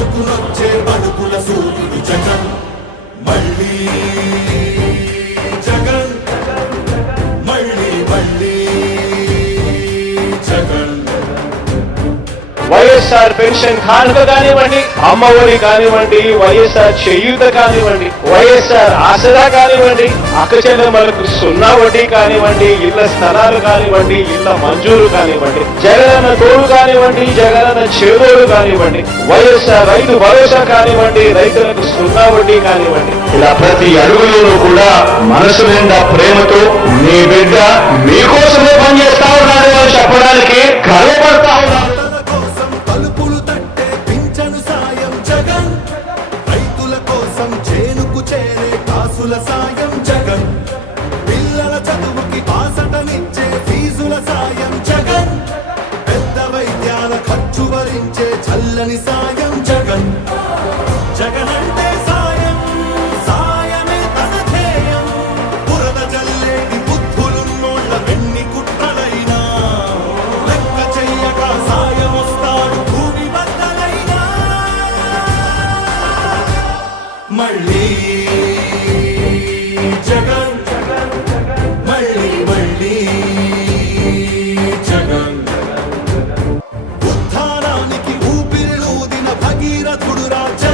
కాచుకునొచ్చే బడుకుల సూర్యుడు జగన్ మళ్ళీ జగన్ మళ్ళీ మళ్ళీ జగన్ వైఎస్ఆర్ పెన్షన్ కానుక కానివ్వండి, అమ్మ ఒడి కానివ్వండి, వైఎస్ఆర్ చేయూత కానివ్వండి, వైఎస్ఆర్ ఆసరా కానివ్వండి, అక్క చెల్లెమ్మలకు 0 వడ్డీ కానివ్వండి, ఇళ్ల స్థలాలు కానివ్వండి, ఇళ్ల మంజూరు కానివ్వండి, జగనన్న తోడు కానివ్వండి, జగనన్న చేదోడు కానివ్వండి, వైఎస్ఆర్ రైతు భరోసా కానివ్వండి, రైతులకు 0 వడ్డీ కానివ్వండి, ఇలా ప్రతి అడుగులోనూ కూడా మనసు నిండా ప్రేమతో మీ బిడ్డ మీకోసమే పనిచేస్తా ఉన్నాడు అని చెప్పడానికి గర్వపడతా ఉన్నాడు. కాసుల సాయం జగన్, పిల్లల చదువుకి బాసటనిచ్చే ఫీజుల సాయం జగన్, పెద్ద వైద్యాల ఖర్చు భరించే చల్లని సాయం జగన్. జగన్ అంటే సాయం, సాయమే తన ధ్యేయం. బురద జల్లేటి బుద్ధులున్నోళ్ళ వెన్ని కుట్రలైనా లెక్క చెయ్యక సాయం వస్తాడు భూమి బద్దలైనా. మళ్ళీ జగన్ మళ్ళీ మళ్ళీ జగన్, ఉత్థానానికి ఊపిరిలూదిన భగీరథుడు రాజా